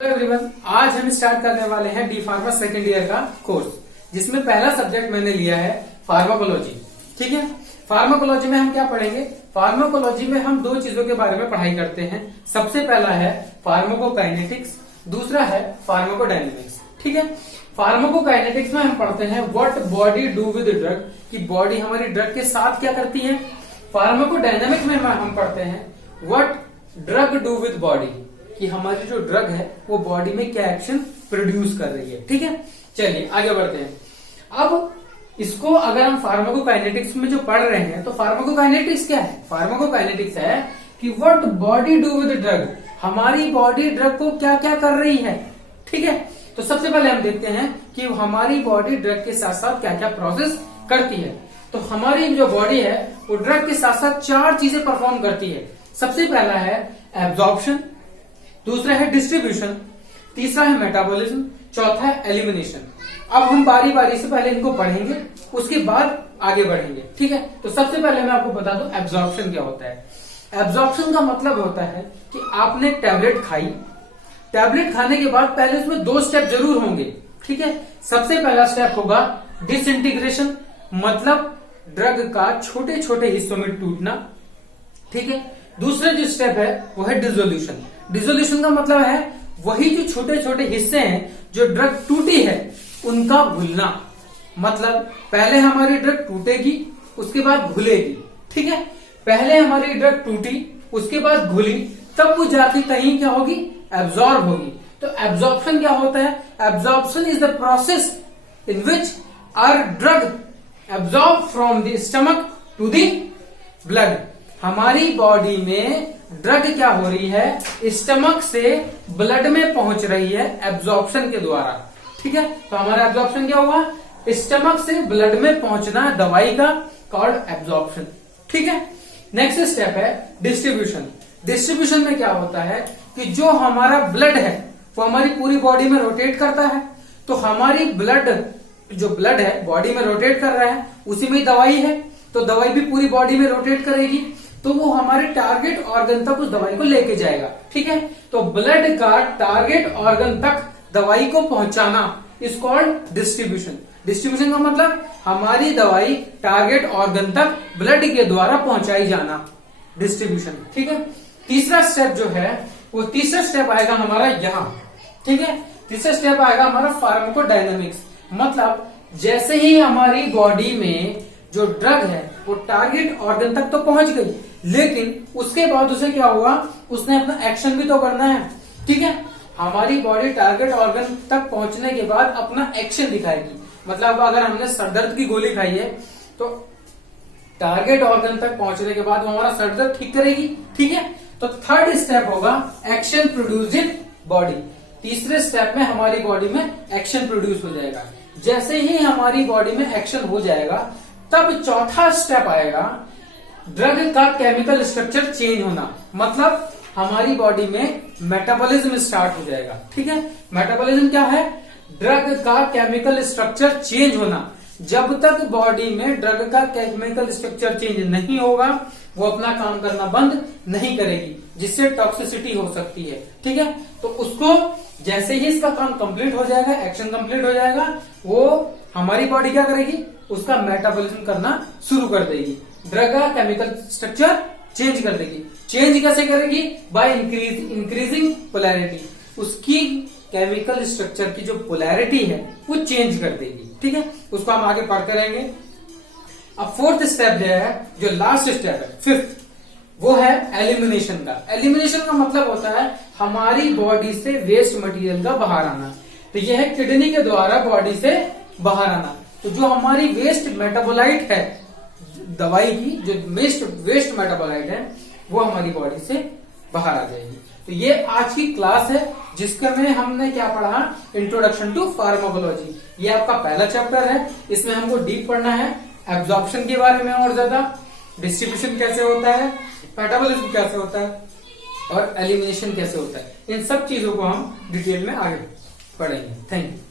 Hello everyone, आज हम start करने वाले हैं डी फार्मा सेकेंड ईयर का कोर्स, जिसमें पहला सब्जेक्ट मैंने लिया है फार्माकोलॉजी। ठीक है, फार्माकोलॉजी में हम क्या पढ़ेंगे? फार्माकोलॉजी में हम दो चीजों के बारे में पढ़ाई करते हैं। सबसे पहला है फार्माकोकाइनेटिक्स, दूसरा है फार्माकोडायनेमिक्स। ठीक है, फार्माकोकाइनेटिक्स में हम पढ़ते हैं what body do with drug, कि बॉडी हमारी ड्रग के साथ क्या करती है। फार्माकोडायनेमिक्स में हम पढ़ते हैं what drug do with body, कि हमारी जो ड्रग है वो बॉडी में क्या एक्शन प्रोड्यूस कर रही है। ठीक है, चलिए आगे बढ़ते हैं। अब इसको अगर हम फार्माकोकाइनेटिक्स में जो पढ़ रहे हैं तो फार्माकोकाइनेटिक्स क्या है? फार्माकोकाइनेटिक्स है कि what body do with drug, हमारी बॉडी ड्रग को क्या क्या कर रही है। ठीक है, तो सबसे पहले हम देखते हैं कि हमारी बॉडी ड्रग के साथ साथ क्या क्या प्रोसेस करती है। तो हमारी जो बॉडी है वो ड्रग के साथ साथ चार चीजें परफॉर्म करती है। सबसे पहला है एब्जॉर्प्शन, दूसरा है डिस्ट्रीब्यूशन, तीसरा है मेटाबॉलिज्म, चौथा है एलिमिनेशन। अब हम बारी बारी से पहले इनको पढ़ेंगे, उसके बाद आगे बढ़ेंगे। ठीक है, तो सबसे पहले मैं आपको बता दूं एब्जॉर्प्शन क्या होता है। एब्जॉर्प्शन का मतलब होता है कि आपने टैबलेट खाई, टैबलेट खाने के बाद पहले उसमें दो स्टेप जरूर होंगे। ठीक है, सबसे पहला स्टेप होगा डिसइंटीग्रेशन, मतलब ड्रग का छोटे छोटे हिस्सों में टूटना। ठीक है, दूसरा जो स्टेप है वो है डिसोल्यूशन। डिसोल्यूशन का मतलब है वही जो छोटे छोटे हिस्से हैं जो ड्रग टूटी है उनका घुलना। मतलब पहले हमारी ड्रग टूटेगी, उसके बाद घुलेगी। ठीक है, पहले हमारी ड्रग टूटी, उसके बाद घुली, तब वो जाके कहीं क्या होगी? एब्जॉर्ब होगी। तो एब्जॉर्प्शन क्या होता है? Absorption is the process in which our drug absorb from the stomach to the blood. हमारी बॉडी में ड्रग क्या हो रही है? स्टमक से ब्लड में पहुंच रही है एब्जॉर्प्शन के द्वारा। ठीक है, तो हमारा एब्जॉर्प्शन क्या हुआ? स्टमक से ब्लड में पहुंचना दवाई का, कॉल्ड एब्जॉर्प्शन। ठीक है, नेक्स्ट स्टेप है डिस्ट्रीब्यूशन। डिस्ट्रीब्यूशन में क्या होता है कि जो हमारा ब्लड है वो हमारी पूरी बॉडी में रोटेट करता है। तो हमारी ब्लड है बॉडी में रोटेट कर रहा है, उसी में दवाई है, तो दवाई भी पूरी बॉडी में रोटेट करेगी, तो वो हमारे टारगेट ऑर्गन तक उस दवाई को लेके जाएगा। ठीक है, तो ब्लड का टारगेट ऑर्गन तक दवाई को पहुंचाना इज कॉल्ड डिस्ट्रीब्यूशन। डिस्ट्रीब्यूशन का मतलब हमारी दवाई टारगेट ऑर्गन तक ब्लड के द्वारा पहुंचाई जाना, डिस्ट्रीब्यूशन। ठीक है, तीसरा स्टेप जो है वो तीसरा स्टेप आएगा हमारा यहां। ठीक है, तीसरा स्टेप आएगा हमारा फार्माकोडायनेमिक्स। मतलब जैसे ही हमारी बॉडी में जो ड्रग है वो टारगेट ऑर्गन तक तो पहुंच गई, लेकिन उसके बाद उसे क्या हुआ? उसने अपना एक्शन भी तो करना है। ठीक है, हमारी बॉडी टारगेट ऑर्गन तक पहुंचने के बाद अपना एक्शन दिखाएगी। मतलब अगर हमने सर दर्द की गोली खाई है तो टारगेट ऑर्गन तक पहुंचने के बाद वो हमारा सर दर्द ठीक करेगी। ठीक है, तो थर्ड स्टेप होगा एक्शन प्रोड्यूस इन बॉडी। तीसरे स्टेप में हमारी बॉडी में एक्शन प्रोड्यूस हो जाएगा। जैसे ही हमारी बॉडी में एक्शन हो जाएगा तब चौथा स्टेप आएगा ड्रग का केमिकल स्ट्रक्चर चेंज होना। मतलब हमारी बॉडी में मेटाबॉलिज्म स्टार्ट हो जाएगा। ठीक है, मेटाबॉलिज्म क्या है? ड्रग का केमिकल स्ट्रक्चर चेंज होना। जब तक बॉडी में ड्रग का केमिकल स्ट्रक्चर चेंज नहीं होगा वो अपना काम करना बंद नहीं करेगी, जिससे टॉक्सिसिटी हो सकती है। ठीक है, तो उसको जैसे ही इसका काम कंप्लीट हो जाएगा, एक्शन कंप्लीट हो जाएगा, वो हमारी बॉडी क्या करेगी? उसका मेटाबॉलिज्म करना शुरू कर देगी, ड्रग का केमिकल स्ट्रक्चर चेंज कर देगी। चेंज कैसे करेगी? By increasing polarity. उसकी केमिकल स्ट्रक्चर की जो पोलैरिटी है वो चेंज कर देगी। ठीक है, उसको हम आगे पढ़ते रहेंगे। अब फोर्थ स्टेप जो है, जो लास्ट स्टेप है, फिफ्थ, वो है एलिमिनेशन का। एलिमिनेशन का मतलब होता है हमारी बॉडी से वेस्ट मटेरियल का बाहर आना। तो यह है किडनी के द्वारा बॉडी से बाहर आना। तो जो हमारी वेस्ट मेटाबोलाइट है दवाई की, जो वेस्ट मेटाबोलाइट है वो हमारी बॉडी से बाहर आ जाएगी। तो ये आज की क्लास है जिसके में हमने क्या पढ़ा? Introduction to pharmacology. ये आपका पहला चैप्टर है, इसमें हमको डीप पढ़ना है एब्जॉर्प्शन के बारे में और ज्यादा, डिस्ट्रीब्यूशन कैसे होता है, मेटाबॉलिज्म कैसे होता है और एलिमिनेशन कैसे होता है। इन सब चीजों को हम डिटेल में आगे पढ़ेंगे। Thank you.